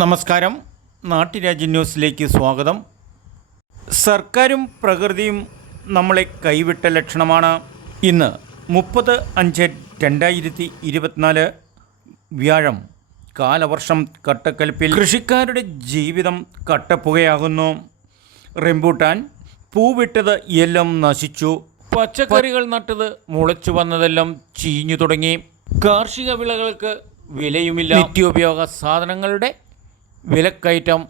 നമസ്കാരം. നാട്ടുരാജ്യ ന്യൂസിലേക്ക് സ്വാഗതം. സർക്കാരും പ്രകൃതിയും നമ്മളെ കൈവിട്ട ലക്ഷണമാണ്. ഇന്ന് 30/5/2024 വ്യാഴം. കാലവർഷം കട്ടക്കലിപ്പിൽ കൃഷിക്കാരുടെ ജീവിതം കട്ടപ്പുകയാകുന്നു. റംബൂട്ടാൻ പൂവിട്ടത് എല്ലാം നശിച്ചു. പച്ചക്കറികൾ നട്ടത് മുളച്ചു വന്നതെല്ലാം ചീഞ്ഞു തുടങ്ങി. കാർഷിക വിളകൾക്ക് വിലയുമില്ല. നിത്യോപയോഗ സാധനങ്ങളുടെ വിലക്കയറ്റം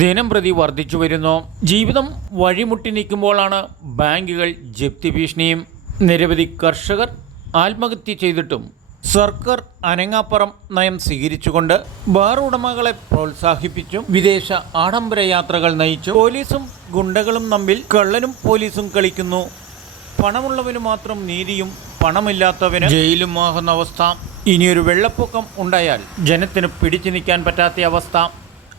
ദിനം പ്രതി വർദ്ധിച്ചു വരുന്നു. ജീവിതം വഴിമുട്ടി നിൽക്കുമ്പോഴാണ് ബാങ്കുകൾ ജപ്തി ഭീഷണിയും. നിരവധി കർഷകർ ആത്മഹത്യ ചെയ്തിട്ടും സർക്കാർ അനങ്ങാപ്പുറം നയം സ്വീകരിച്ചുകൊണ്ട് ബാർ ഉടമകളെ പ്രോത്സാഹിപ്പിച്ചും വിദേശ ആഡംബര യാത്രകൾ നയിച്ചു. പോലീസും ഗുണ്ടകളും തമ്മിൽ കള്ളനും പോലീസും കളിക്കുന്നു. പണമുള്ളവന് മാത്രം നീതിയും പണമില്ലാത്തവന് ജയിലും ആകുന്ന അവസ്ഥ. ഇനിയൊരു വെള്ളപ്പൊക്കം ഉണ്ടായാൽ ജനത്തിന് പിടിച്ചു നിൽക്കാൻ പറ്റാത്ത അവസ്ഥ.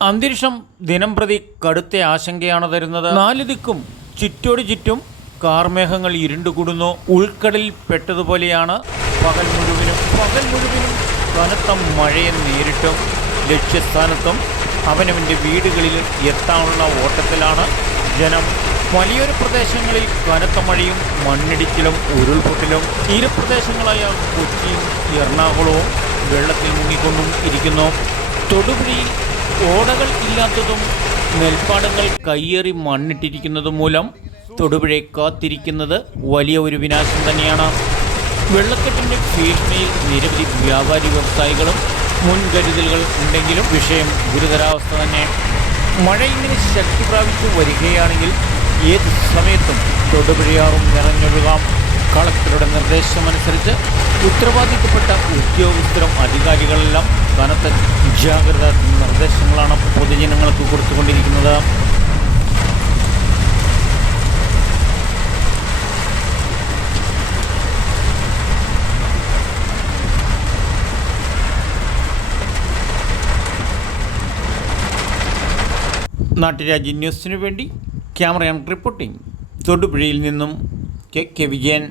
അന്തരീക്ഷം ദിനം പ്രതി കടുത്ത ആശങ്കയാണ് തരുന്നത്. നാല് ദിക്കും ചുറ്റോട് ചുറ്റും കാർമേഘങ്ങൾ ഇരുണ്ടുകൂടുന്നു. ഉൾക്കടലിൽ പെട്ടതുപോലെയാണ് പകൽ മുഴുവനും കനത്ത മഴയെ നേരിട്ടും ലക്ഷ്യസ്ഥാനത്തും അവനവൻ്റെ വീടുകളിൽ എത്താനുള്ള ഓട്ടത്തിലാണ് ജനം. വലിയൊരു പ്രദേശങ്ങളിൽ കനത്ത മഴയും മണ്ണിടിച്ചിലും ഉരുൾപൊട്ടലും. തീരപ്രദേശങ്ങളായ കൊച്ചിയും എറണാകുളവും വെള്ളത്തിൽ മുങ്ങിക്കൊണ്ടും ഇരിക്കുന്നു. തൊടുപുഴയിൽ ഓടകൾ ഇല്ലാത്തതും നെൽപ്പാടങ്ങൾ കയ്യേറി മണ്ണിട്ടിരിക്കുന്നതും മൂലം തൊടുപുഴയെ കാത്തിരിക്കുന്നത് വലിയ ഒരു വിനാശം തന്നെയാണ്. വെള്ളക്കെട്ടിൻ്റെ ഭീഷണിയിൽ നിരവധി വ്യാപാരി വ്യവസായികളും മുൻകരുതലുകൾ ഉണ്ടെങ്കിലും വിഷയം ഗുരുതരാവസ്ഥ തന്നെ. മഴ ഇങ്ങനെ ശക്തി പ്രാപിച്ചു വരികയാണെങ്കിൽ ഏത് സമയത്തും തൊടുപുഴയാറും നിറഞ്ഞൊഴുകാം. കളക്ടറുടെ നിർദ്ദേശമനുസരിച്ച് ഉത്തരവാദിത്തപ്പെട്ട ഉദ്യോഗസ്ഥരും അധികാരികളെല്ലാം കനത്ത ജാഗ്രതാ നിർദ്ദേശങ്ങളാണ് പൊതുജനങ്ങൾക്ക് കൊടുത്തുകൊണ്ടിരിക്കുന്നത്. നാട്ടുരാജ്യ ന്യൂസിനു വേണ്ടി ക്യാമറയാൻ റിപ്പോർട്ടിംഗ് തൊടുപുഴയിൽ നിന്നും കെ വിജയൻ.